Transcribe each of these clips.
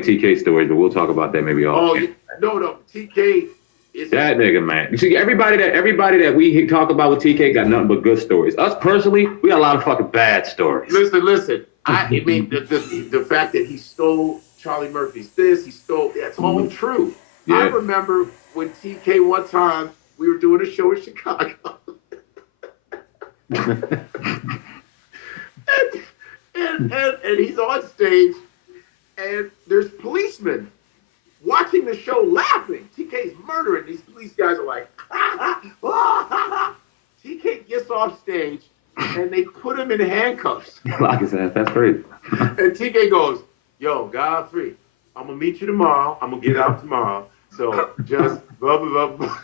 funny TK stories, but we'll talk about that maybe all. Oh, no, TK is that nigga, man. You see, everybody that we talk about with TK got nothing but good stories. Us personally, we got a lot of fucking bad stories. Listen. I mean, the fact that he stole Charlie Murphy's that's all true. Yeah. I remember when TK one time we were doing a show in Chicago. and he's on stage, and there's policemen watching the show laughing. TK's murdering. These police guys are like, TK gets off stage, and they put him in handcuffs. Lock his ass. That's crazy. And TK goes, yo, Godfrey, I'm going to meet you tomorrow. I'm going to get out tomorrow. So just blah, blah, blah, blah.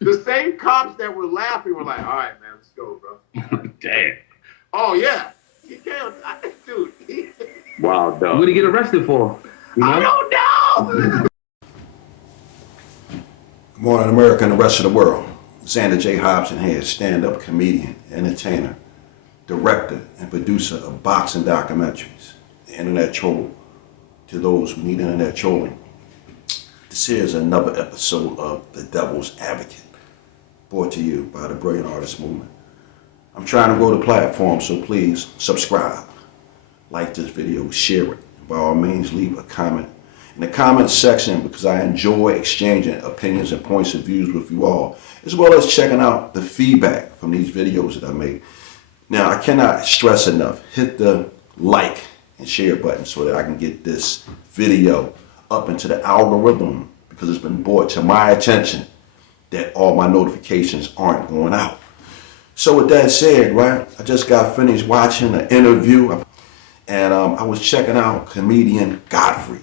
The same cops that were laughing were like, all right, man, let's go, bro. Damn. Oh, yeah. TK, dude. Wow, dog. What did he get arrested for? You know? I don't know. Good morning, America and the rest of the world. Xander J. Hobson here, stand-up comedian, entertainer, director, and producer of boxing documentaries, the internet troll, to those who need internet trolling. This is another episode of The Devil's Advocate, brought to you by the Brilliant Artist Movement. I'm trying to grow the platform, so please subscribe, like this video, share it, and by all means leave a comment in the comment section, because I enjoy exchanging opinions and points of views with you all, as well as checking out the feedback from these videos that I made. Now, I cannot stress enough, hit the like and share button so that I can get this video up into the algorithm, because it's been brought to my attention that all my notifications aren't going out. So with that said, right, I just got finished watching an interview, and I was checking out comedian Godfrey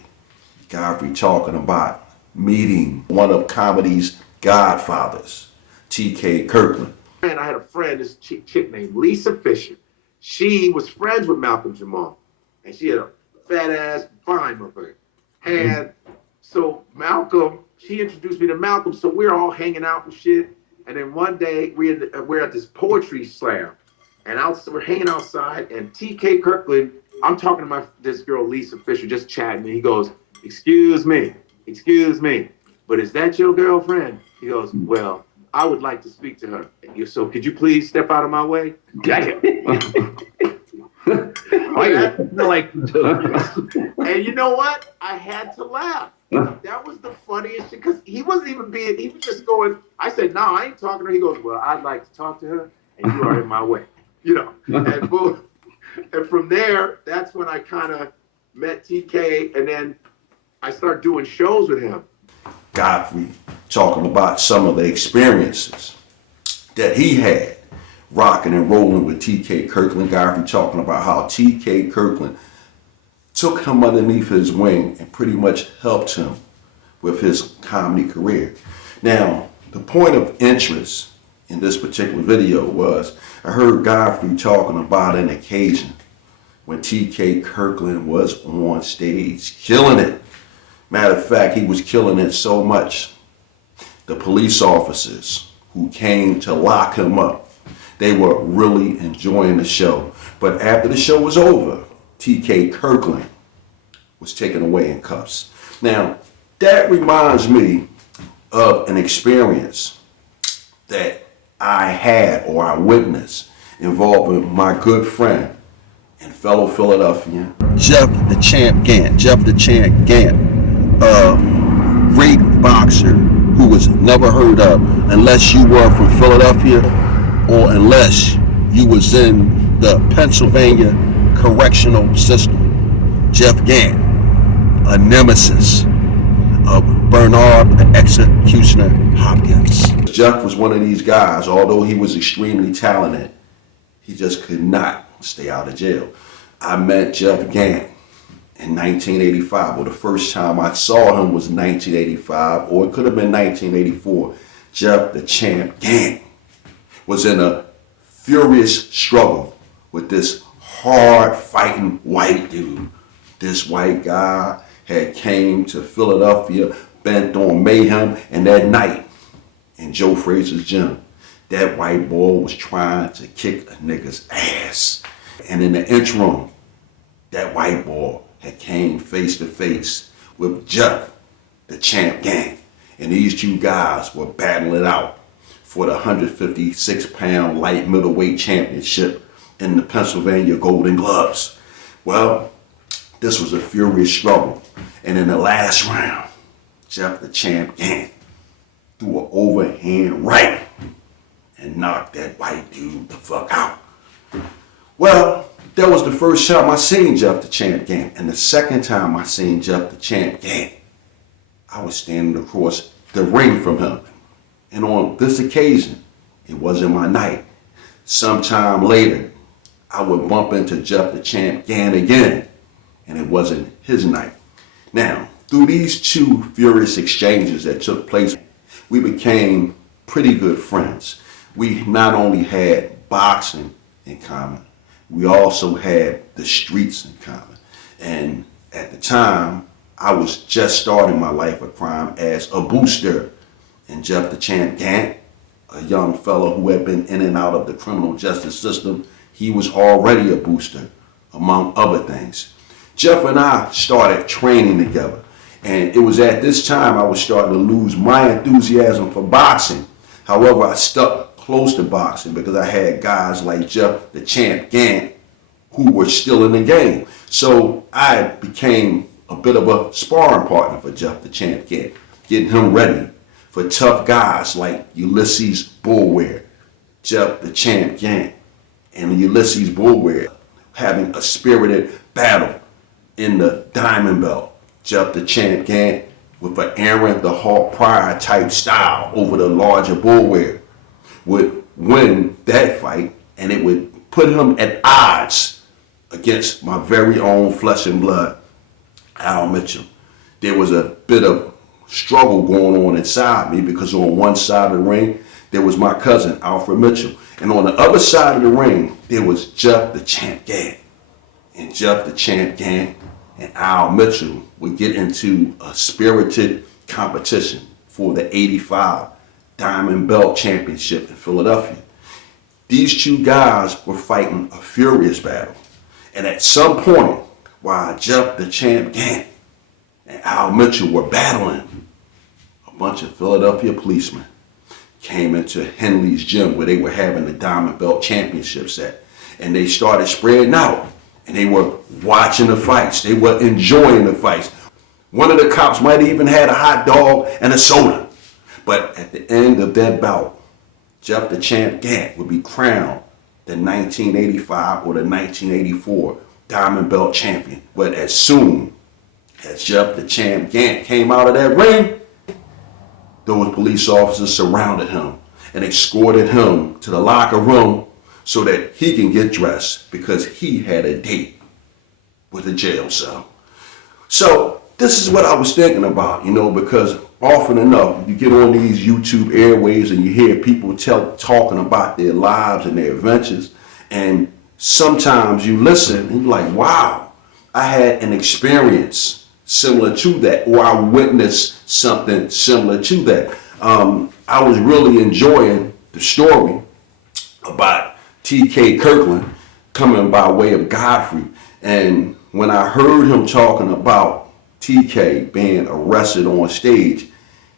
talking about meeting one of comedy's godfathers, TK Kirkland. And I had a friend, this chick named Lisa Fisher. She was friends with Malcolm Jamal, and she had a fat ass, fine motherfucker. And so Malcolm, she introduced me to Malcolm, so we're all hanging out and shit. And then one day we're at this poetry slam, and we're hanging outside, and TK Kirkland, I'm talking to this girl Lisa Fisher, just chatting, and he goes, excuse me, but is that your girlfriend? He goes, well, I would like to speak to her. So could you please step out of my way? Damn. And you know what? I had to laugh. That was the funniest shit, because he wasn't even he was just going, I said, no, I ain't talking to her. He goes, well, I'd like to talk to her, and you are in my way. You know, and boom. And from there, that's when I kind of met TK, and then I started doing shows with him. Godfrey talking about some of the experiences that he had rocking and rolling with TK Kirkland. Godfrey talking about how TK Kirkland took him underneath his wing and pretty much helped him with his comedy career. Now, the point of interest in this particular video was I heard Godfrey talking about an occasion when TK Kirkland was on stage killing it. Matter of fact, he was killing it so much, the police officers who came to lock him up, they were really enjoying the show. But after the show was over, TK Kirkland was taken away in cuffs. Now, that reminds me of an experience that I had or I witnessed involving my good friend and fellow Philadelphian, Jeff the Champ Gant. Jeff the Champ Gant. Great boxer who was never heard of unless you were from Philadelphia or unless you was in the Pennsylvania correctional system. Jeff Gant, a nemesis of Bernard the Executioner Hopkins. Jeff was one of these guys, although he was extremely talented, he just could not stay out of jail. I met Jeff Gant in 1985, or the first time I saw him was 1985, or it could have been 1984. Jeff the Champ Gant was in a furious struggle with this hard fighting white dude. This white guy had came to Philadelphia bent on mayhem, and that night in Joe Frazier's gym, that white boy was trying to kick a nigga's ass. And in the interim, that white boy had came face to face with Jeff, the champ Gant. And these two guys were battling it out for the 156-pound light middleweight championship in the Pennsylvania Golden Gloves. Well, this was a furious struggle. And in the last round, Jeff, the champ Gant, threw an overhand right and knocked that white dude the fuck out. Well, that was the first time I seen Jeff, the champ Gant. And the second time I seen Jeff, the champ Gant, I was standing across the ring from him. And on this occasion, it wasn't my night. Sometime later, I would bump into Jeff, the champ Gant again, and it wasn't his night. Now, through these two furious exchanges that took place, we became pretty good friends. We not only had boxing in common, we also had the streets in common. And at the time, I was just starting my life of crime as a booster. And Jeff, the champ Gant, a young fellow who had been in and out of the criminal justice system, he was already a booster, among other things. Jeff and I started training together. And it was at this time I was starting to lose my enthusiasm for boxing. However, I stuck close to boxing because I had guys like Jeff, the champ Gant, who were still in the game. So I became a bit of a sparring partner for Jeff, the champ Gant, getting him ready for tough guys like Ulysses Bulwer, Jeff, the champ Gant, and Ulysses Bulwer having a spirited battle in the Diamond Belt. Jeff, the champ Gant, with an Aaron the Hawk Pryor type style over the larger Bulwer, would win that fight, and it would put him at odds against my very own flesh and blood, Al Mitchell. There was a bit of struggle going on inside me because on one side of the ring, there was my cousin, Alfred Mitchell. And on the other side of the ring, there was Jeff, the champ Gant. And Jeff, the champ Gant, and Al Mitchell would get into a spirited competition for the 85 Diamond Belt Championship in Philadelphia. These two guys were fighting a furious battle. And at some point, while Jeff, the champ Gant, and Al Mitchell were battling, a bunch of Philadelphia policemen came into Henley's gym where they were having the Diamond Belt Championships at. And they started spreading out. And they were watching the fights. They were enjoying the fights. One of the cops might have even had a hot dog and a soda. But at the end of that bout, Jeff, the champ Gant, would be crowned the 1985 or the 1984 Diamond Belt champion. But as soon as Jeff, the champ Gant, came out of that ring, those police officers surrounded him and escorted him to the locker room so that he can get dressed because he had a date with a jail cell. So this is what I was thinking about, because often enough, you get on these YouTube airwaves and you hear people talking about their lives and their adventures. And sometimes you listen and you're like, wow, I had an experience similar to that, or I witnessed something similar to that. I was really enjoying the story about TK Kirkland coming by way of Godfrey. And when I heard him talking about TK being arrested on stage,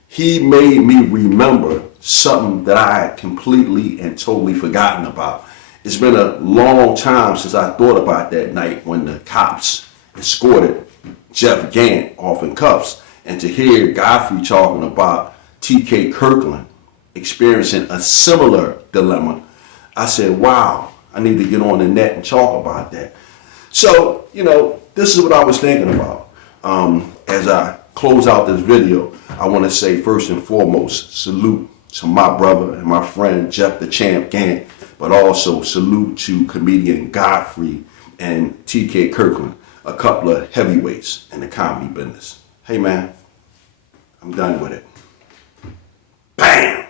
he made me remember something that I had completely and totally forgotten about. It's been a long time since I thought about that night when the cops escorted Jeff Gant off in cuffs. And to hear Godfrey talking about TK Kirkland experiencing a similar dilemma, I said, wow, I need to get on the net and talk about that. So, this is what I was thinking about. As I close out this video, I want to say first and foremost, salute to my brother and my friend, Jeff the champ Gant, but also salute to comedian Godfrey and TK Kirkland, a couple of heavyweights in the comedy business. Hey man, I'm done with it. BAM!